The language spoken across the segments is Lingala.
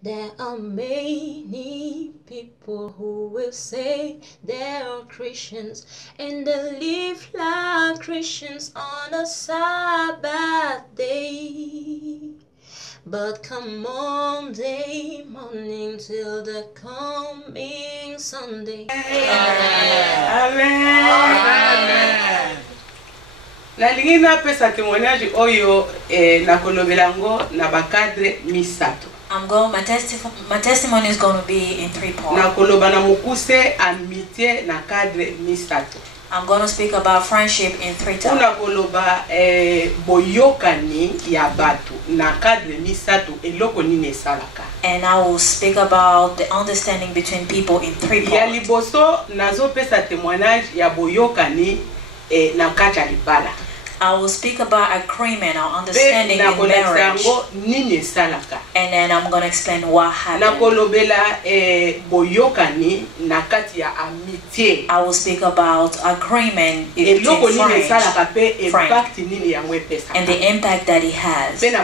There are many people who will say they are Christians and they live like Christians on a Sabbath day. But come Monday morning till the coming Sunday. Amen. Amen. Nalingi na pesa témoignage oyo nakolobela ngo na bakadre misato. My testimony is going to be in 3 parts. Nakoloba na mukuse amitié na cadre misato. I'm going to speak about friendship in 3 times. Nakoloba boyokani ya batu na cadre misato eloko nini esalaka. And I will speak about the understanding between people in 3 parts. Ya liboso nazo pesa témoignage ya boyokani na kati ya libala. I will speak about agreement or understanding in marriage. And then I'm going to explain what happened. I will speak about agreement between friends and the impact that it has. And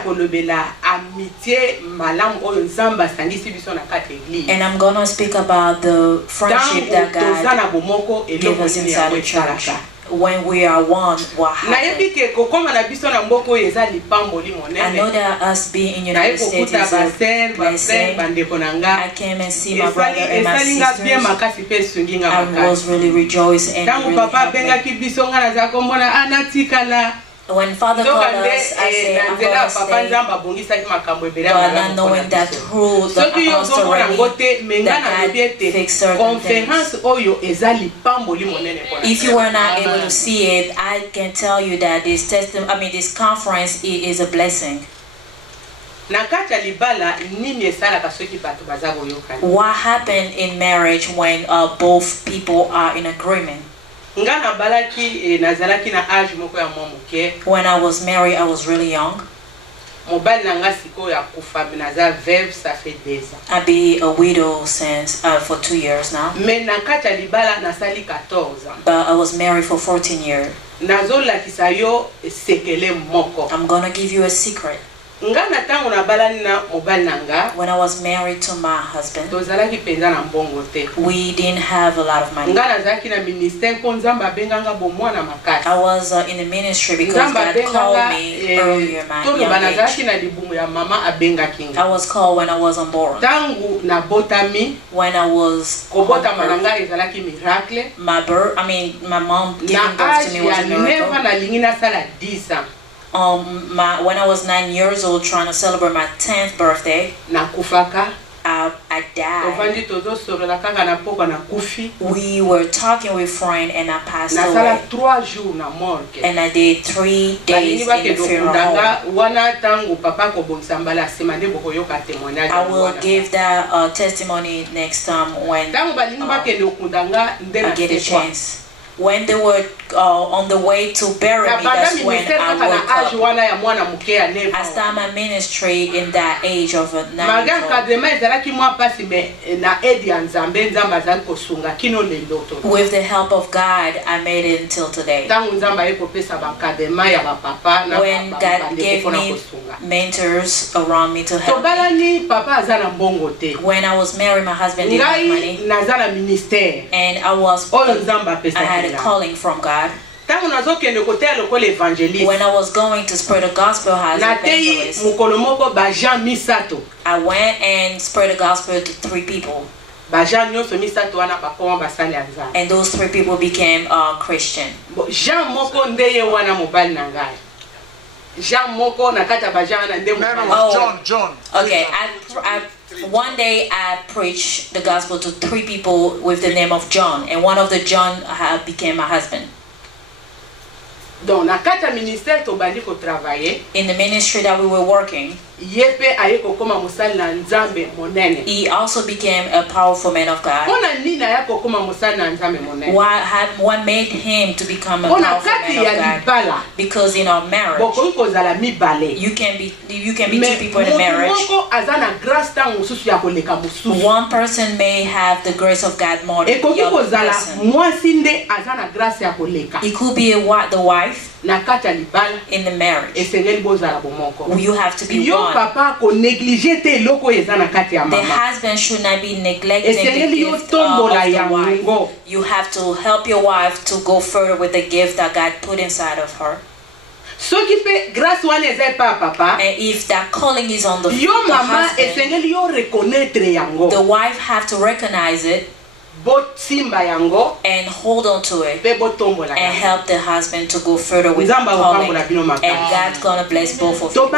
I'm going to speak about the friendship that God gave us inside the church. When we are one, what happens? I know that us being in United States is a blessing. I came and see my brother and my sisters. I was really rejoiced and really happy. When Father called us, I said, I'm going to stay, but not knowing that through the apostle that God fixed certain things. If you were not able to see it, I can tell you that this conference is a blessing. What happened in marriage when both people are in agreement? When I was married, I was really young. I've been a widow since for 2 years now. But I was married for 14 years. I'm gonna give you a secret. When I was married to my husband, we didn't have a lot of money. I was in the ministry because God called me earlier in my young age. I was called when I was unborn. When I was my mom giving birth to me was a miracle. When I was 9 years old, trying to celebrate my 10th birthday, I died. We were talking with friends and I passed away. And I did 3 days in the funeral home. I will give that testimony next time when I get a chance. When they were on the way to bury me, that's when I woke up. I started my ministry in that age of 9 years old. With the help of God, I made it until today. When God gave me mentors around me to help me. When I was married, my husband didn't have money. And I had a calling from God. When I was going to spread the gospel as an evangelist, I went and spread the gospel to 3 people. And those 3 people became Christian. John. Okay, one day I preached the gospel to 3 people with the name of John, and one of the John became my husband. In the ministry that we were working, he also became a powerful man of God. What made him to become a powerful man of God? Because in our marriage, you can be 2 people in a marriage. One person may have the grace of God more than the other person. It could be the wife wife in the marriage. You have to be one. The husband should not be neglecting the gift of the wife. You have to help your wife to go further with the gift that God put inside of her. And if that calling is on the husband, the wife have to recognize it and hold on to it and help the husband to go further with the calling. And God's gonna bless both of you.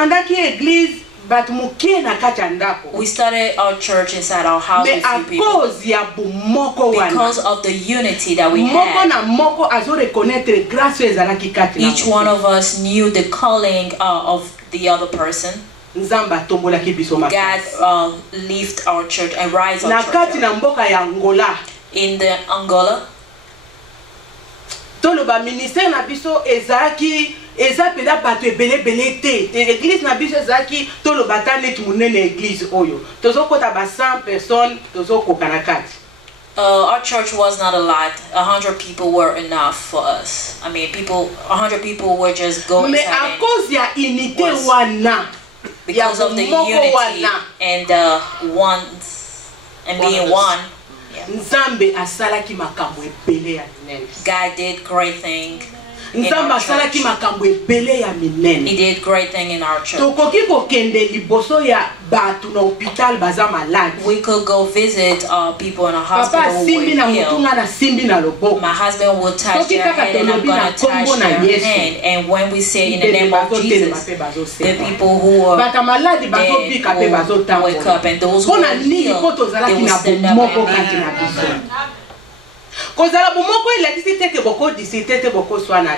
We started our church inside our house with few people because of the unity that we had. Each one of us knew the calling of the other person. God lift our church and rise our church. In the Angola, l'église na biso ezaki tolo batane tu munene église oyo tozokota ba 100 personnes tozokoka na kati. Our church was not a lot. 100 people were enough for us. I mean, 100 people were just going. Mais à cause ya unité wana, because of the unity and ones and being one. Nzambe asalaki makambo ebele ya minene. God did great thing. He did great thing in our church. We could go visit people in a hospital who were healed. My husband will touch their head and I'm going to touch their hand. And when we say in the name of Jesus, the people who are dead will wake up, and those who are healed, they will stand up and leave.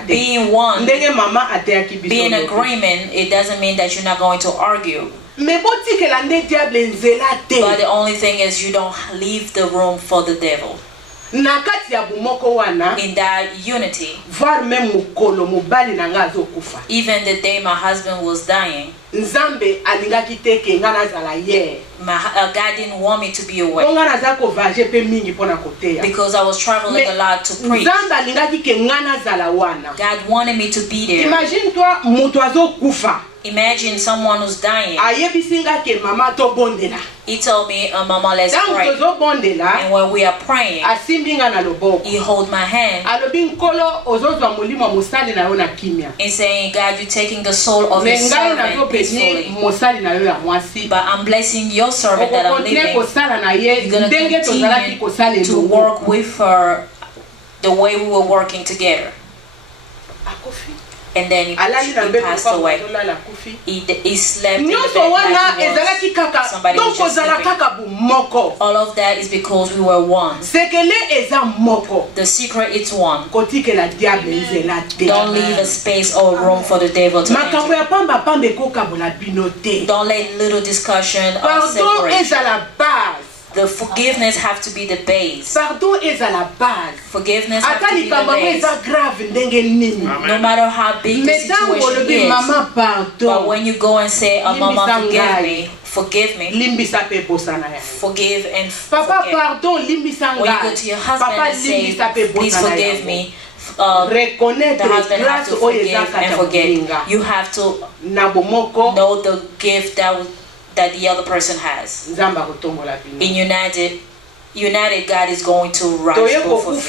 Being one, be in agreement, it doesn't mean that you're not going to argue. But the only thing is you don't leave the room for the devil. In that unity, even the day my husband was dying, God didn't want me to be away because I was traveling a lot to preach. God wanted me to be there. Imagine someone who's dying. He told me, Mama, let's pray. And when we are praying, he held my hand and saying, God, you're taking the soul of your servant peacefully. But I'm blessing your servant that I'm living. You're going to continue to work with her the way we were working together. And then he passed away. He slept in the bed like he was somebody was just sleeping. All of that is because we were one. The secret is one. Don't leave a space or room for the devil to enter. Don't let little discussion separate. The forgiveness have to be the base. Forgiveness have to be the base. No matter how big the situation is, but when you go and say, oh, Mama, forgive me, forgive and forget. When you go to your husband and say, please forgive me, the husband has to forgive and forget. You have to know the gift that the other person has. In united, God is going to rise both of you.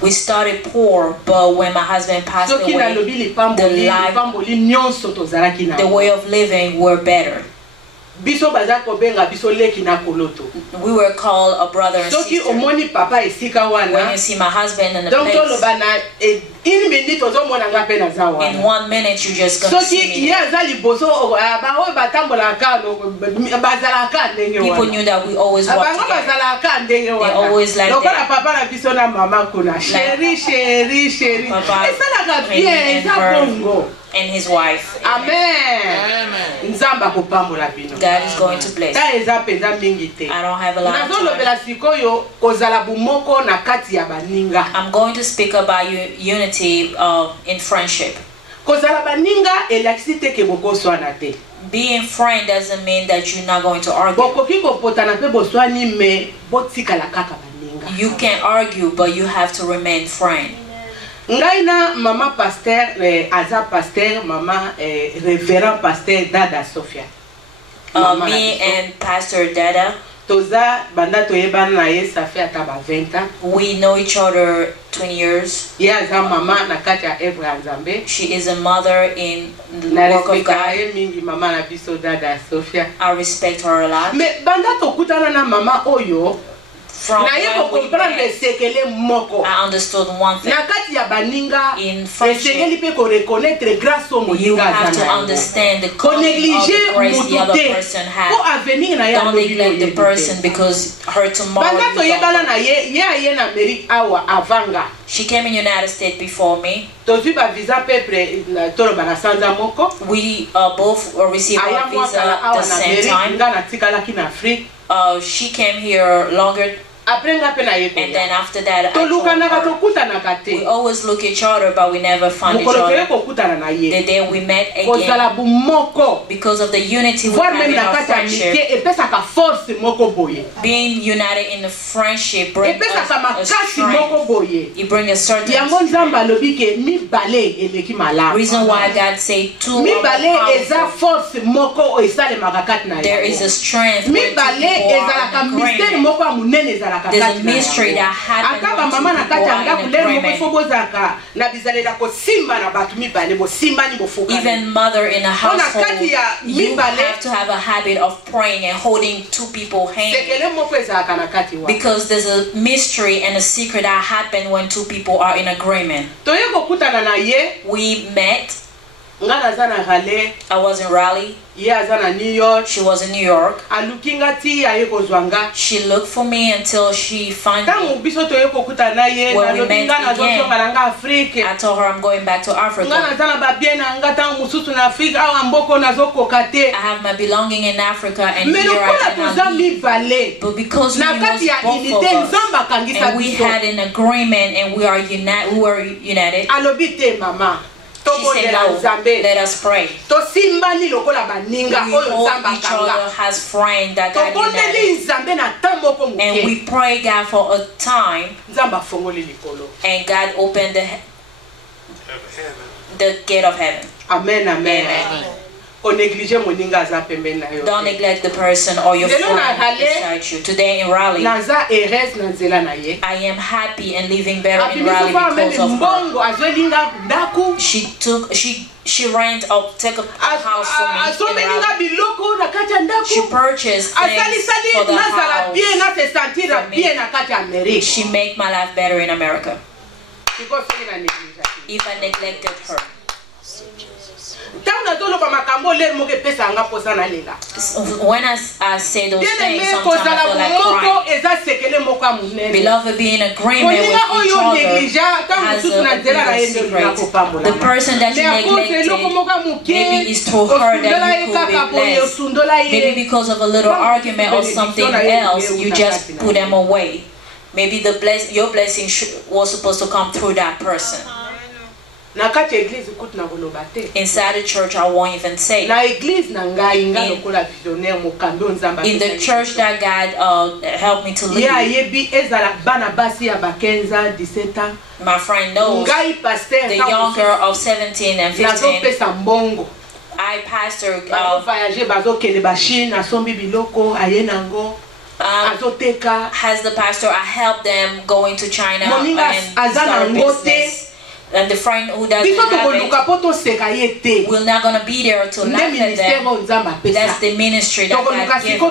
We started poor, but when my husband passed away, the way of living were better. We were called a brother and sister. When you see my husband in the place, in 1 minute you're just going to see me. People knew that we always walked together. They always liked that. And his wife. Amen. God is going to bless. I don't have a lot of time. I'm going to speak about unity in friendship. Being friend doesn't mean that you're not going to argue. You can argue, but you have to remain friend. Ngaina mama pasteur aza pasteur mama révérend pasteur Dada Sophia. Me and Pastor Dada. Toza banda toyebana na ye ça fait ataba 20 ans. We know each other 20 years. Ye aza mama na kati ya œuvre ya Nzambe. She is a mother in the work of God. Mingi mama na biso Dada Sophia. I respect her a lot. Mais banda tokutana na mama oyo from I understood one thing. In friendship, you have to understand the calling of the grace the other person has. Don't neglect the person because her tomorrow. She came in the United States before me. We both received our visa at the same time. She came here longer. And then after that, we always look at each other, but we never found each other. The day we met again, because of the unity we have in our friendship, being united in the friendship brings us a strength. It brings a certain strength. Reason why God said two are powerful. There is a strength when two people are in agreement. There's a mystery that happens when two people are in agreement. Even mother in a household, you have to have a habit of praying and holding two people's hands. Because there's a mystery and a secret that happens when two people are in agreement. We met. I was in Raleigh. She was in New York. She looked for me until she found me. When we met again, I told her I'm going back to Africa. I have my belonging in Africa and here I cannot leave. But because we was both of us and we had an agreement and we were united. She said, no, let us pray. We hold each other as friends that God united. And we pray God for a time. And God opened the gate of heaven. Amen, amen. Amen. Don't neglect the person or your friend beside you. Today in Raleigh, I am happy and living better in Raleigh because of her. She rent or take a house for me in Raleigh. She purchased things for the house for me. She make my life better in America. If I neglected her. When I say those things, sometimes I feel like crying. Beloved, be in agreement with each other has a secret. The person that you neglected, maybe it's through her that you could be blessed. Maybe because of a little argument or something else, you just put them away. Maybe your blessing was supposed to come through that person. Inside the church, I won't even say. In the church that God helped me to lead, my friend knows the young girl of 17 and 15. I pastor. As the pastor, I help them go into China and start a business. And the friend who doesn't have it, we're not going to be there to laugh at them. That's the ministry that God gives us.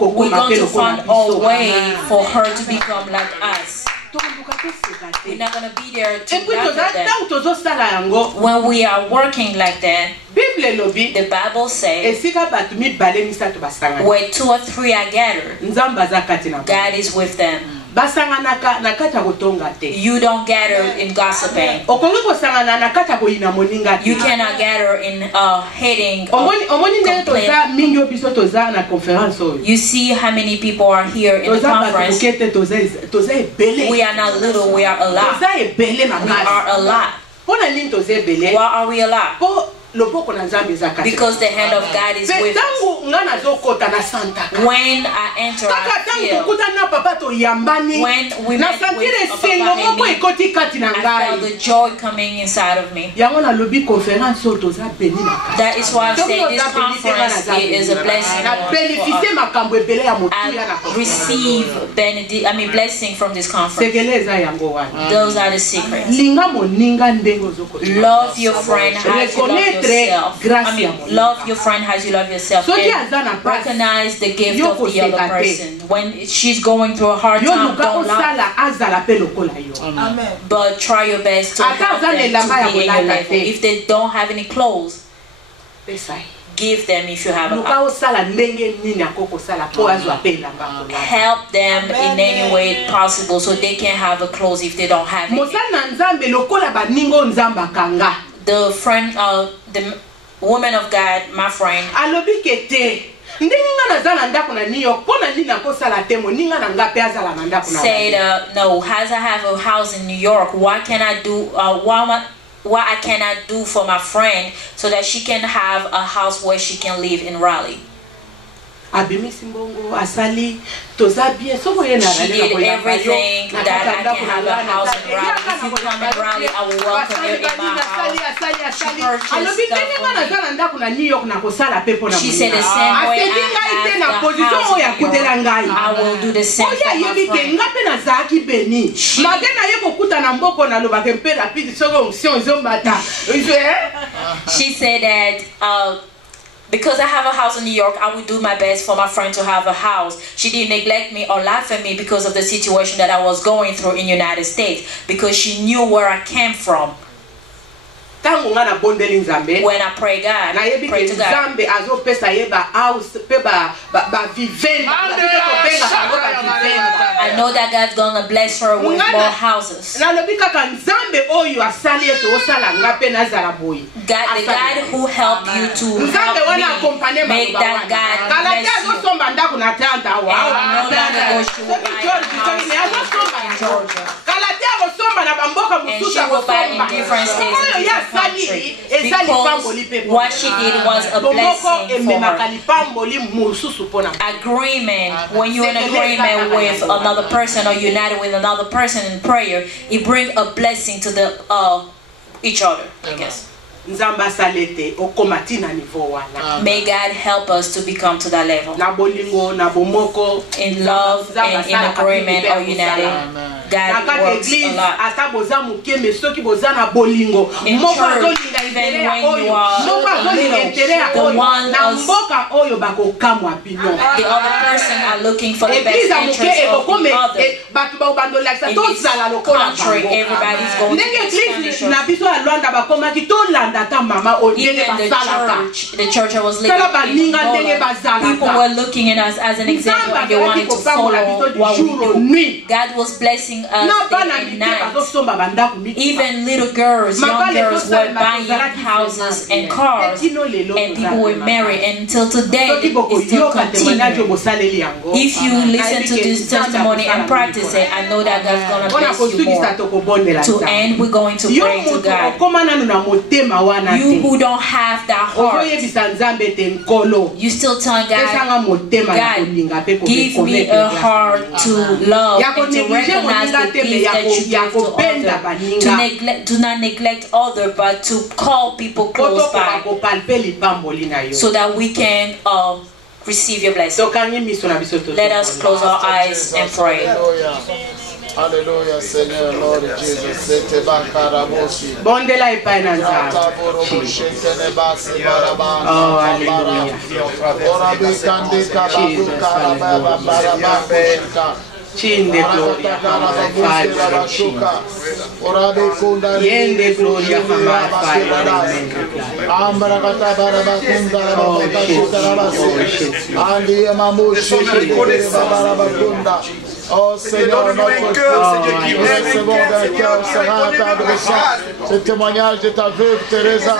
We're going to find a way for her to become like us. We're not going to be there to laugh at them. When we are working like that, the Bible says, where 2 or 3 are gathered, God is with them. You don't gather in gossiping. You cannot gather in hating or complaining. You see how many people are here in the conference. We are not little, we are a lot. We are a lot. Why are we a lot? because the hand of God is with us. When I enter, I feel when we met with I felt the joy coming inside of me. That is why I say this conference is a blessing. I receive blessing from this conference. Those are the secrets. Love your friend as you love yourself. Love your friend as you love yourself. And recognize the gift of the other person. When she's going through a hard time, don't laugh. But try your best to help them to be in your level. If they don't have any clothes, give them if you have a car. Help them in any way possible so they can have a clothes if they don't have it. The friend, the woman of God, my friend, said, no, as I have a house in New York, what can I do? What I cannot do for my friend so that she can have a house where she can live in Raleigh. She did everything that I can have a house in Raleigh. If you come in Raleigh, I will welcome you in my house. She said the same way I have the house, I will do the same for my friend. She said that because I have a house in New York, I would do my best for my friend to have a house. She didn't neglect me or laugh at me because of the situation that I was going through in the United States, because she knew where I came from. When I pray God, pray to God. I know that God's gonna bless her with more houses. God, the God who helped you to help me, make that God bless you. And I'm no longer going to buy a house in Georgia. And she will buy in different states, in different countries, because what she did was a blessing for her. Agreement, when you're in agreement with another person or united with another person in prayer, it brings a blessing to the each other, I guess. May God help us to become to that level. In love and in agreement or united. God works a lot. In church, even when you are the other person are looking for the best interest of the other. In this country, everybody's going to expenditures. Even the church I was living in, people were looking at us as an example and they wanted to follow what we do. God was blessing us day and night. Even little girls, young girls were buying houses and cars, and people were married, and until today it still continues. If you listen to this testimony and practice it, I know that God's going to bless you more. To end, we're going to pray to God. You who don't have that heart, you still tell God, give me a heart to love and to recognize the gift that you give to others. Do not neglect others, but to call people close by so that we can receive your blessing. Let us close our eyes and pray. Hallelujah, Seigneur, Lord Jesus. C'était Bakaraboshi. Bondela et Painanza. Oh, hallelujah. Chinde gloria Yende gloria Oh Seigneur, notre Dieu, recevons d'un cœur serein, Père de sang, ce témoignage de ta veuve Teresa.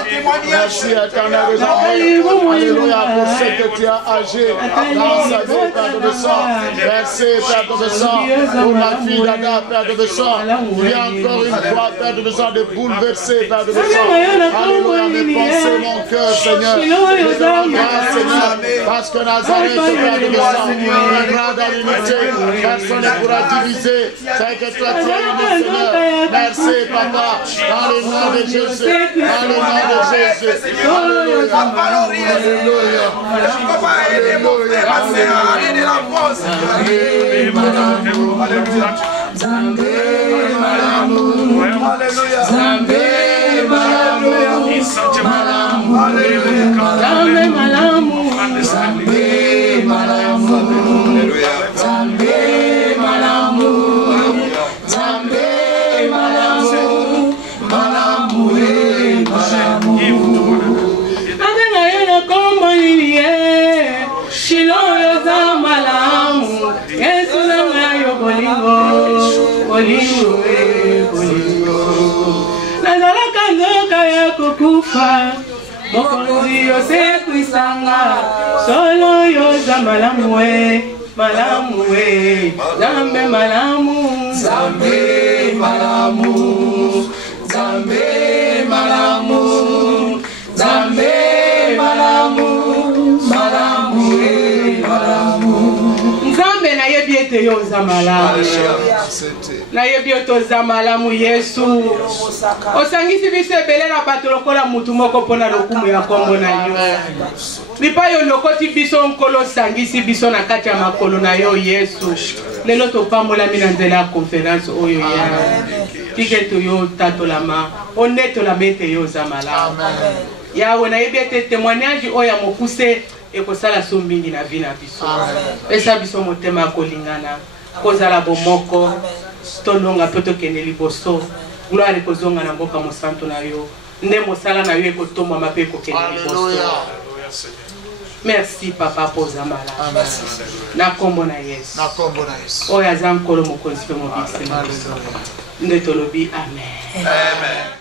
Merci éternel des armées. Alléluia pour ce que tu as agi dans sa vie, Père de sang. Merci, Père de sang, pour la fille d'Ada, Père de sang. Viens encore une fois, Père de sang, de bouleverser, Père de sang. Alléluia, de penser mon cœur, Seigneur. Grâce, Seigneur, parce que Nazareth, Père de sang, viendra dans l'unité. Personne ne pourra diviser. C'est que toi, tu es unis, Seigneur. Merci, Papa, dans le nom de Jésus. Dans le nom de Jésus. Alléluia. Alléluia. Nazalaka nzoka ya kukufa mokonzi yose kuisanga solo yoza malamu we malamu we Zambe malamu Zambe malamu Zambe malamu Zambe malamu malamu we malamu Nzambe na yebi ete yoza malamu na yebi otoza malamu Yesu osangisi biso ebele na bato lokola mutu moko mpona lokumu ya kombo na yo lipa yo lokoti biso nkolo osangisi biso na kati ya makolo na yo Yesu lelo topambolami na nzela ya konferanse oyo ya tike toyo tatolama onetolama ete yo oza malamu yawe nayebi ete témoignage oyo ya mokuse ekosala so mingi na vi na biso pesa biso motema ya kolingana kozala bomoko tolonga mpe tokende liboso gloire ekozonga na mboka mosantu na yo nde mosala na yo ekotombwama mpe ekokende liboso. Merci papa poza malamu na kombo na Yesu oyo aza nkolo mokonzi mpe mobikisi nde tolobi amen.